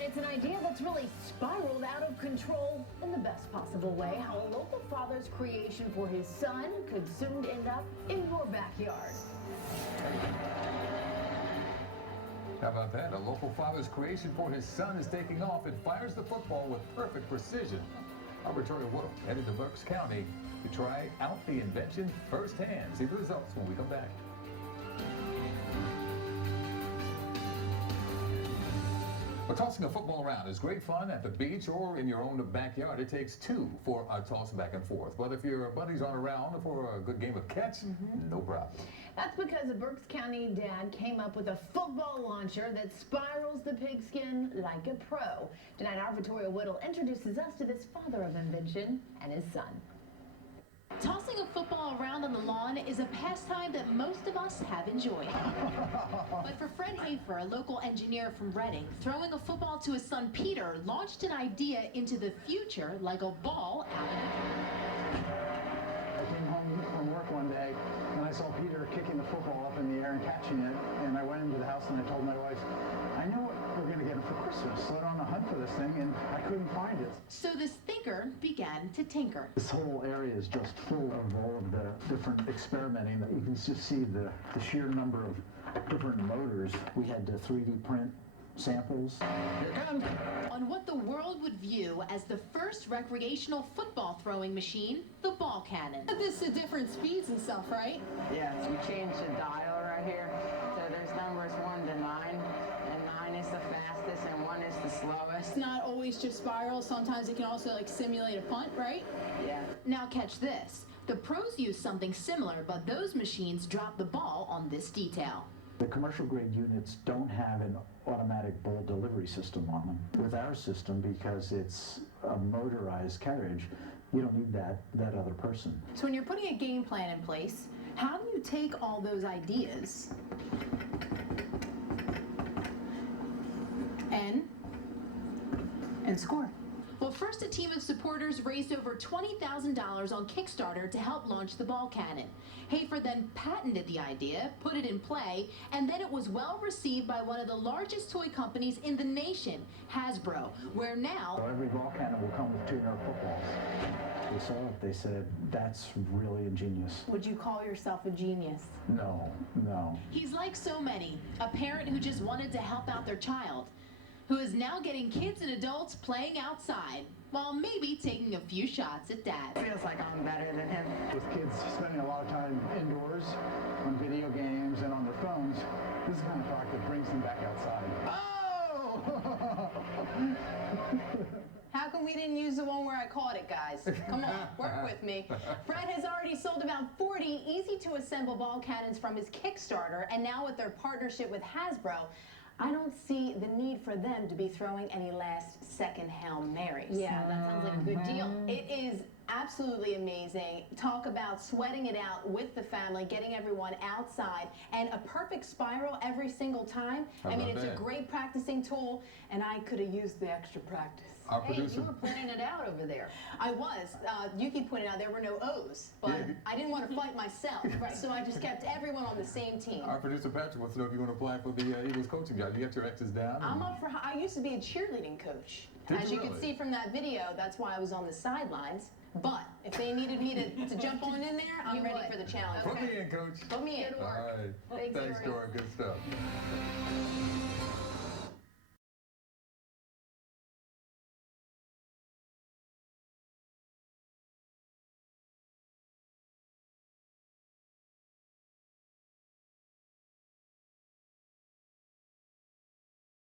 And it's an idea that's really spiraled out of control in the best possible way. How a local father's creation for his son could soon end up in your backyard. How about that? A local father's creation for his son is taking off. It fires the football with perfect precision. Our Vittoria Woodill headed to Berks County to try out the invention firsthand. See the results when we come back. Well, tossing a football around is great fun at the beach or in your own backyard. It takes two for a toss back and forth. But if your buddies aren't around for a good game of catch, no problem. That's because a Berks County dad came up with a football launcher that spirals the pigskin like a pro. Tonight, our Vittoria Woodill introduces us to this father of invention and his son. Tossing a football around on the lawn is a pastime that most of us have enjoyed. But for Fred Hafer, a local engineer from Reading, throwing a football to his son Peter launched an idea into the future like a ball out of the air. I came home from work one day and I saw Peter kicking the football up in the air and catching it, and I went into the house and I told my wife, I know what we're going to get him for Christmas. So I went on a hunt for this thing and I couldn't find it. So this thinker began to tinker. This whole area is just full of all of the different experimenting that you can just see the sheer number of different motors. We had to 3D print samples. Here it comes. On what the world would view as the first recreational football throwing machine, the ball cannon. This is different speeds and stuff, right? Yes, we changed the dial right here. So there's numbers 1 to 9, and 9 is the fastest and 1 is the slowest. It's not always just spiral. Sometimes it can also like simulate a punt, right? Yeah. Now catch this. The pros use something similar, but those machines drop the ball on this detail. The commercial grade units don't have an automatic ball delivery system on them. With our system, because it's a motorized carriage, you don't need that other person. So when you're putting a game plan in place, how do you take all those ideas and score? Well, first a team of supporters raised over $20,000 on Kickstarter to help launch the ball cannon. Hafer then patented the idea, put it in play, and then it was well received by one of the largest toy companies in the nation, Hasbro, where now... So every ball cannon will come with 2 Nerf footballs. They saw it, they said, that's really ingenious. Would you call yourself a genius? No, no. He's like so many, a parent who just wanted to help out their child, who is now getting kids and adults playing outside, while maybe taking a few shots at dad. Feels like I'm better than him. With kids spending a lot of time indoors on video games and on their phones, this is the kind of talk that brings them back outside. Oh! How come we didn't use the one where I caught it, guys? Come on, work with me. Fred has already sold about 40 easy-to-assemble ball cannons from his Kickstarter, and now with their partnership with Hasbro, I don't see the need for them to be throwing any last-second Hail Marys. Yeah, that sounds like a good deal. It is absolutely amazing. Talk about sweating it out with the family, getting everyone outside, and a perfect spiral every single time. I mean, it's a great practicing tool, and I could have used the extra practice. Our Hey, producer. you were planning it out over there. I was. Yuki pointed out there were no O's, but Yeah. I didn't want to fight myself, so I just kept everyone on the same team. Our producer Patrick wants to know if you want to apply for the Eagles coaching job. You got your X's down? I'm up for. I used to be a cheerleading coach. Did As you you can really? see from that video, that's why I was on the sidelines. But if they needed me to jump on in there, I'm You ready would. for the challenge. Put me in, coach. Put me in. Good work. All right. Thanks, Thanks, Dory. Dory. Good stuff.